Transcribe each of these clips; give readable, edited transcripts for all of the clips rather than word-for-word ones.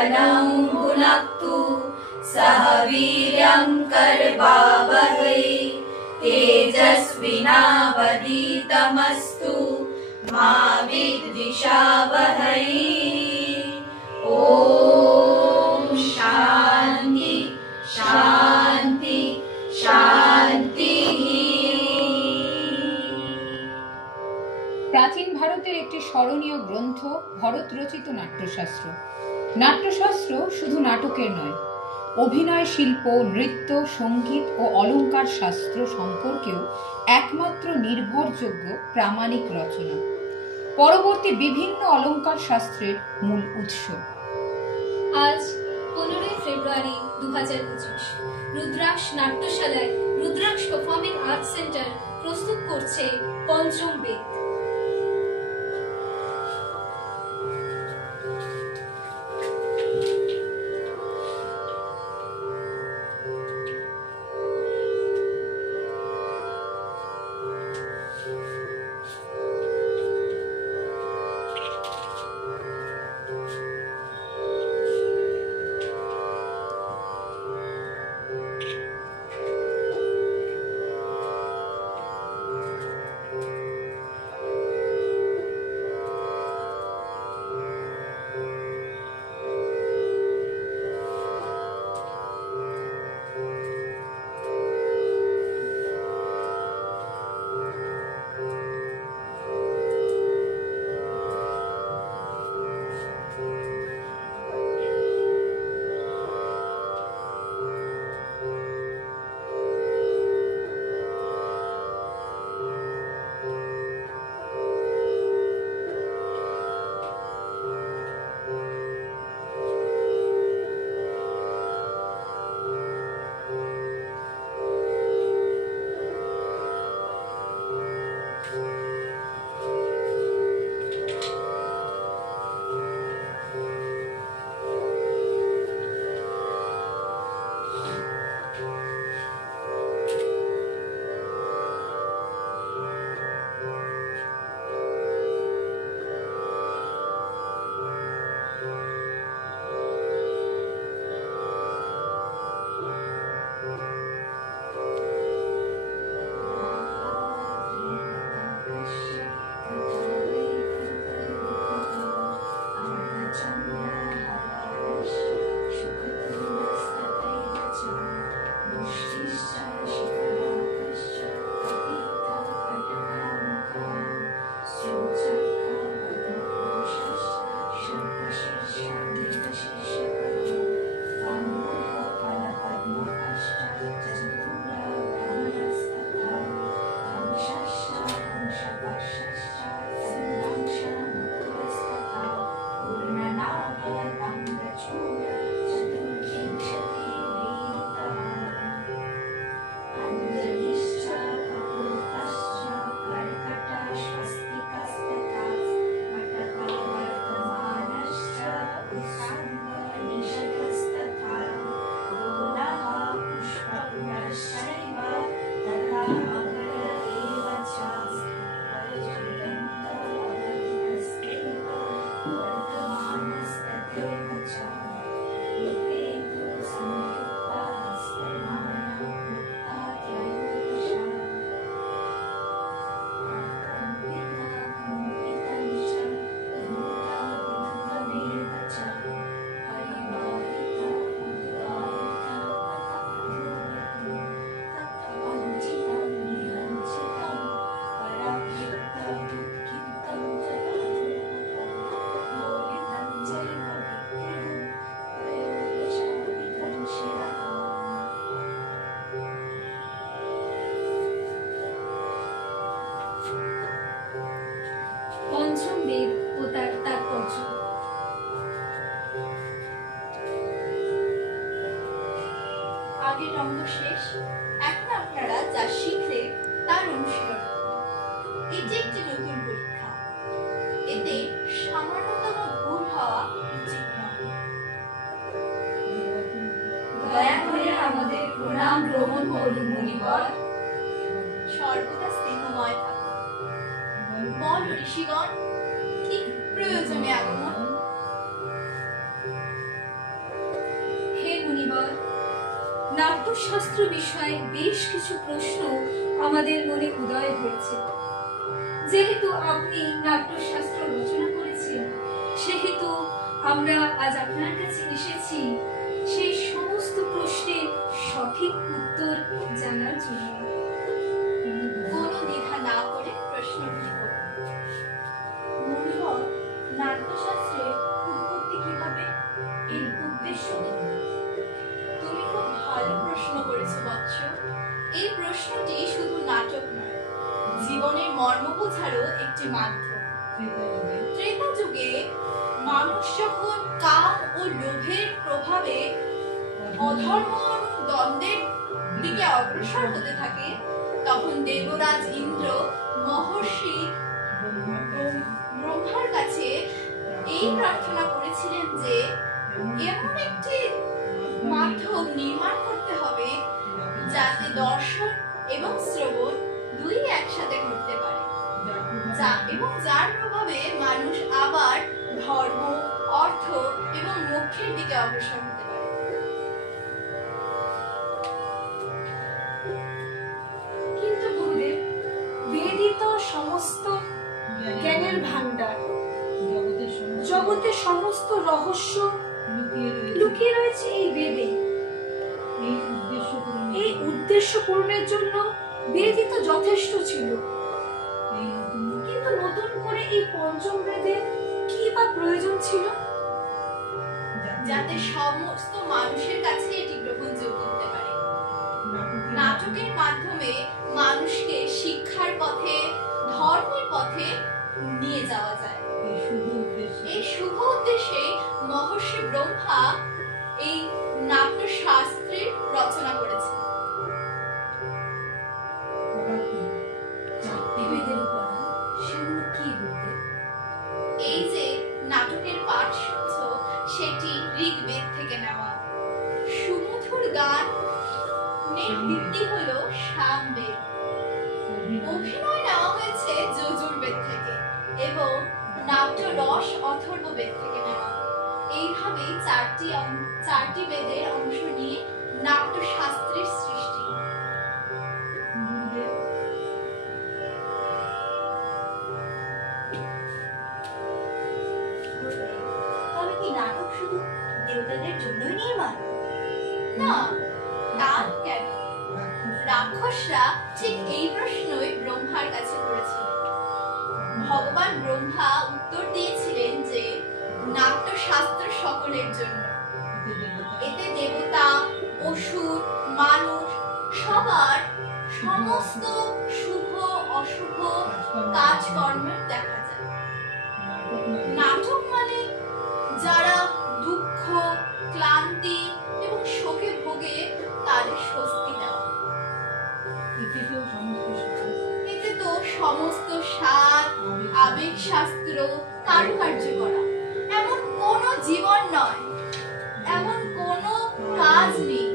बलं भुनक्तु सह वीर्यं करवावहै तेजस्विनावधीतमस्तु मा विद्विषावहै। ओम शांति शांति शांति। প্রাচীন ভারতের একটি স্মরণীয় গ্রন্থ ভরত রচিত নাট্যশাস্ত্র। নাট্যশাস্ত্র শুধু নাটকের নয়, অভিনয় শিল্প, নৃত্য, সঙ্গীত ও অলঙ্কার শাস্ত্র সম্পর্কেও একমাত্র নির্ভরযোগ্য প্রামাণিক রচনা, পরবর্তী বিভিন্ন অলঙ্কার শাস্ত্রের মূল উৎস। আজ 15 ফেব্রুয়ারি 2025 রুদ্রাক্ষ নাট্যশালায় রুদ্রাক্ষ পারফর্মিং আর্ট সেন্টার প্রস্তুত করছে পঞ্চম বেদ। পঞ্চম বেদ ও তার তাৎপর্য। আগের অঙ্গ শেষ, এখন আপনারা যা শিখলে তার অনুশীলন। এটি একটি নতুন পরীক্ষা, এতে সামান্যতম ভুল হওয়া উচিত নয়। দয়া করে আমাদের প্রণাম গ্রহণ করুন মুনিবর। সর্বদা স্নেহময় থাকুন। বল ঋষিগণ, ঠিক প্রয়োজনে আগমন। মুনিবর, নাট্যশাস্ত্র বিষয়ে বেশ কিছু প্রশ্ন আমাদের মনে উদয় হয়েছে। যেহেতু আপনি নাট্যশাস্ত্র রচনা করেছেন, সেহেতু আমরা আজ আপনার কাছে এসেছি সেই সমস্ত প্রশ্নের সঠিক উত্তর জানার জন্য। কোনো দ্বিধা না করে প্রশ্নটি করুন। মুনিবর, নাট্যশাস্ত্রের উৎপত্তি কিভাবে? এর উদ্দেশ্য কি? তুমি খুব ভালো প্রশ্ন করেছো বৎস। এই প্রশ্নটি শুধু নাটক নয়, জীবনের মর্ম বোঝারও একটি মাধ্যম। ত্রেতা যুগে মানুষ যখন কাম ও লোভের প্রভাবে অধর্ম এবং দ্বন্দ্বের দিকে অগ্রসর হতে থাকে, তখন দেবরাজ ইন্দ্র মহর্ষি ব্রহ্মার কাছে এই প্রার্থনা করেছিলেন যে এমন একটি মাধ্যম নির্মাণ করতে হবে যাতে দর্শন এবং শ্রবণ দুই একসাথে ঘটতে পারে, যার প্রভাবে মানুষ আবার ধর্ম, অর্থ এবং মোক্ষের দিকে অগ্রসর হতে পারে। কিন্তু গুরুদেব, বেদই তো সমস্ত জ্ঞানের ভান্ডার, জগতের সমস্ত রহস্য লুকিয়ে রয়েছে এই বেদে। এই উদ্দেশ্য পূরণের জন্য বেদই তো যথেষ্ট ছিল, কিন্তু নতুন করে এই পঞ্চম বেদের কি বা প্রয়োজন ছিল? যাতে সমস্ত মানুষের কাছে এটি গ্রহণযোগ্য হতে পারে। নাটকের মাধ্যমে মানুষকে শিক্ষার পথে, ধর্মের পথে নিয়ে যাওয়া যায়। এই শুভ উদ্দেশ্যে মহর্ষি ব্রহ্মা এই নাট্যশাস্ত্রের রচনা করেছেন। চারটি বেদের উপাদান, সেগুলো কি বলতে? এই যে নাটকের পাঠ শুনছো, সেটি ঋগ্বেদ থেকে নেওয়া। সুমধুর গান ভিত্তি হলো সামবেদ। অভিনয় নেওয়া হয়েছে যজুর্বেদ থেকে এবং নাট্য রস অথর্ববেদ থেকে নেওয়া। এইভাবেই চারটি বেদের অংশ নিয়ে নাট্যশাস্ত্রের সৃষ্টি। তবে কি নাটক শুধু দেবতাদের জন্যই নির্মাণ? না, তা কেন? রাক্ষসরা ঠিক এই প্রশ্নই ব্রহ্মার কাছে করেছিল। ভগবান ব্রহ্মা উত্তর দিয়েছিলেন যে নাট্যশাস্ত্র সকলের জন্য। এতে দেবতা, অসুর, মানুষ সবার সমস্ত শুভ অশুভ কাজকর্ম দেখা যায়। নাটক মানে যারা দুঃখ, ক্লান্তি এবং শোকে ভোগে তাদের স্বস্তি দেওয়া। এতে তো সমস্ত স্বাদ, আবেগ শাস্ত্র কারুকার্য করা। এমন কোন জীবন নয়, এমন কোন কাজ নেই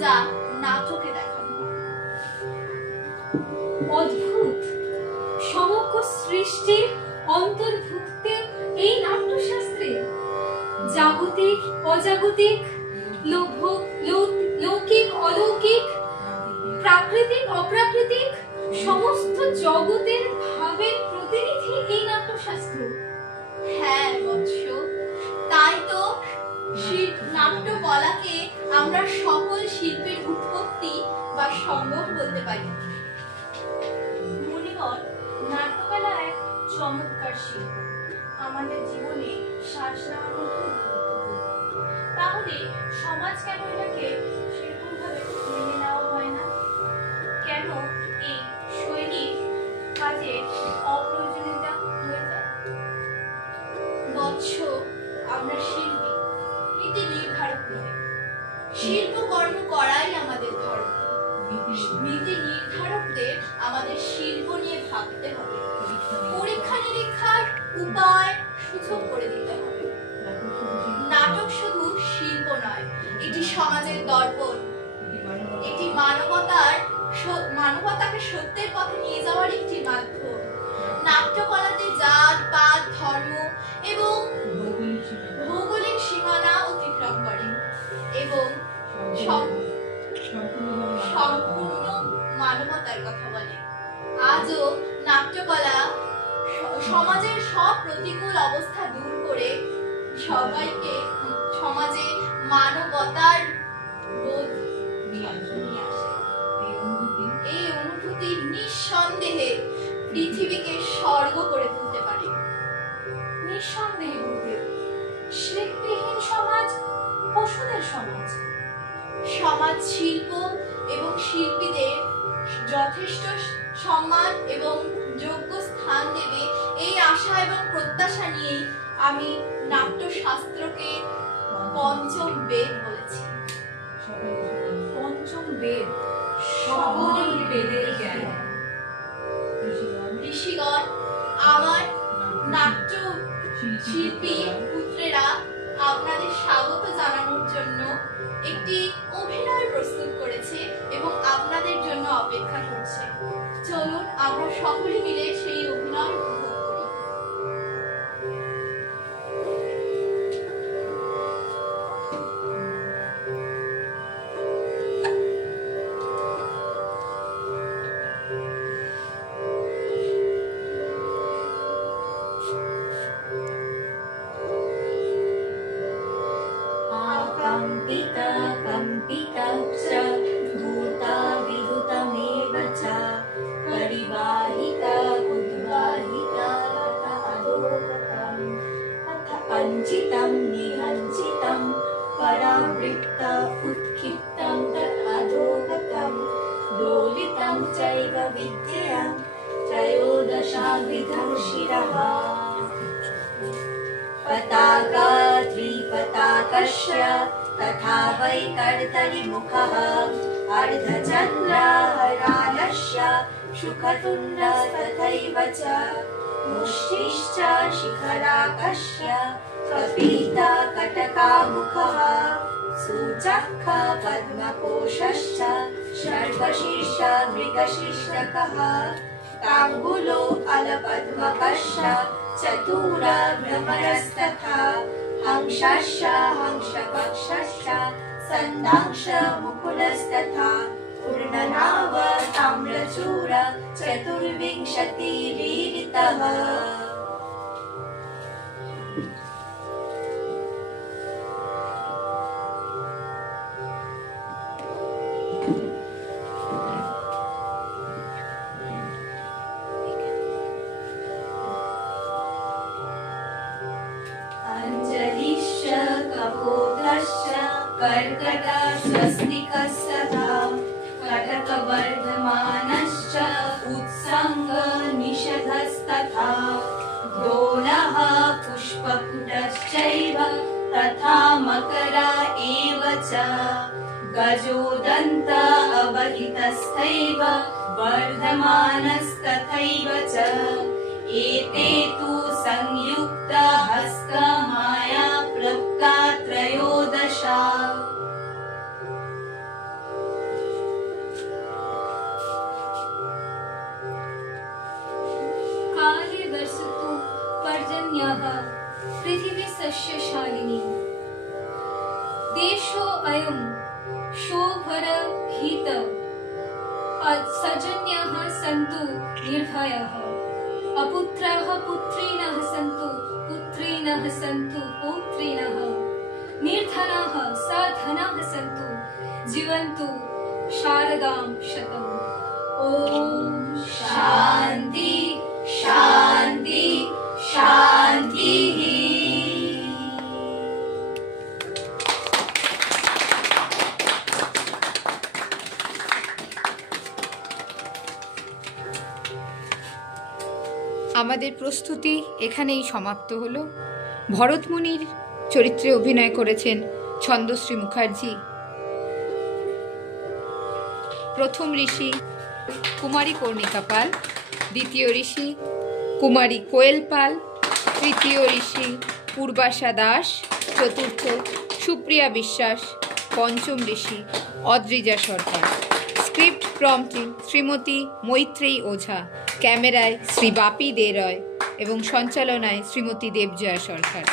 যা নাটকে দেখানো হয়। অদ্ভুত! সমগ্র সৃষ্টির অন্তর্ভুক্তে এই নাট্যশাস্ত্রে জাগতিক, অজাগতিক, লৌকিক, অলৌকিক, প্রাকৃতিক, অপ্রাকৃতিক সমস্ত জগতের ভাবের প্রতিনিধি এই নাট্যশাস্ত্র। হ্যাঁ বৎস, তাই তো নাট্যকলাকে আমরা সকল শিল্পের উৎপত্তি বা সঙ্গম বলতে পারি। মুনিবর, নাট্যকলা এক চমৎকার শিল্প, আমাদের জীবনে শ্বাস নেওয়ার মতো গুরুত্বপূর্ণ। তাহলে সমাজ কেন এটাকে সেরকম ভাবে মেনে নেওয়া হয় না? কেন এই শৈলীর কাজে অপ্রয়োজনীয়তা হয়ে যায়? বৎস, আমরা শিল্পী, নীতি নির্ধারক নয়। শিল্পকর্ম করাই আমাদের ধর্ম। নীতি নির্ধারকদের আমাদের শিল্প নিয়ে ভাবতে হবে, পরীক্ষা নিরীক্ষার উপায় সুযোগ করে দিতে হবে। নাটক শুধু শিল্প নয়, এটি সমাজের দর্পণ। এটি মানবতাকে সত্যের পথে নিয়ে যাওয়ার একটি মাধ্যম। নাট্যকলাতে জাত, পাত, ধর্ম এবং ভৌগোলিক সীমানা অতিক্রম করে এবং প্রতিকূল অবস্থা দূর করে সবাইকে সমাজে মানবতার বোধ নিয়ে আসে। এই অনুভূতি নিঃসন্দেহে পৃথিবীকে স্বর্গ করে তুলতে পারে। নিঃসন্দেহে গুরুদেব, শিল্পীহীন সমাজ পশুদের সমাজ। সমাজ শিল্প এবং শিল্পীদের যথেষ্ট সম্মান এবং যোগ্য স্থান দেবে, এই আশা এবং প্রত্যাশা নিয়েই আমি নাট্যশাস্ত্রকে পঞ্চম বেদ বলেছি। পঞ্চম বেদ, সকল বেদের জ্ঞান। ঋষিগণ, আমার নাট্য শিল্পী পুত্রেরা আপনাদের স্বাগত জানানোর জন্য একটি অভিনয় প্রস্তুত করেছে এবং আপনাদের জন্য অপেক্ষা করছে। চলুন আমরা সকলে মিলে সেই অভিনয় উপভোগ করি। कम्पिता कम्पिता च भूता विहुतमेव च परिवाहिता उद्वाहिता तथा अधोगतम् अथ अञ्चितं निहञ्चितं परावृत्त उत्क्षिप्तं तत् अधोगतं दोलितं चैव विद्यया त्रयोदशाविधं शिरः पताका द्विपताकस्य तथा वै कर्तरिमुखः अर्धचन्द्राहरालस्य शुकतुण्डस्तथैव च मुष्टिश्च शिखराकस्य कपीता कटकामुखः सूचक्ख पद्मकोशश्च शर्वशीर्ष मृगशिश्नकः ताम्बूलो अलपद्मकश्च चतुर भ्रमरस्तथा हंसश्च हंसपक्षश्च सन्दांश मुकुलस्तथा पूर्णनाव ताम्रचूर चतुर्विंशतिरीरितः अंजलिश्च कपोधश्च कर्कट स्वस्तिकस्तथा कटकवर्धमानश्च उत्सङ्ग निषधस्तथा दोलः पुष्पपुटश्चैव तथा मकर एव च गजोदन्त अवहितस्थैव वर्धमानस्तथैव च एते तु संयुक्त हस्त माया प्रप्ता त्रयोदशा काले वर्षतु पर्जन्यः पृथिवी सस्यशालिनी देशो अयं शोभरहित सजन्यः सन्तु निर्भयः अपुत्राः पुत्रिणः सन्तु पुत्रिणः सन्तु पौत्रिणः निर्धनाः सधनाः सन्तु जीवन्तु शारदां शतम्। ॐ शान्ति शान्ति शान्तिः। আমাদের প্রস্তুতি এখানেই সমাপ্ত হলো। ভরতমুনির চরিত্রে অভিনয় করেছেন ছন্দশ্রী মুখার্জি। প্রথম ঋষি কুমারী কর্ণিকা পাল, দ্বিতীয় ঋষি কুমারী কোয়েল পাল, তৃতীয় ঋষি পূর্বাশা দাস, চতুর্থ সুপ্রিয়া বিশ্বাস, পঞ্চম ঋষি অদ্রিজা সরকার। স্ক্রিপ্ট প্রম্পটিং শ্রীমতী মৈত্রেয়ী ওঝা, ক্যামেরায় শ্রী বাপি দে রয় এবং সঞ্চালনায় শ্রীমতী দেবজয়া সরকার।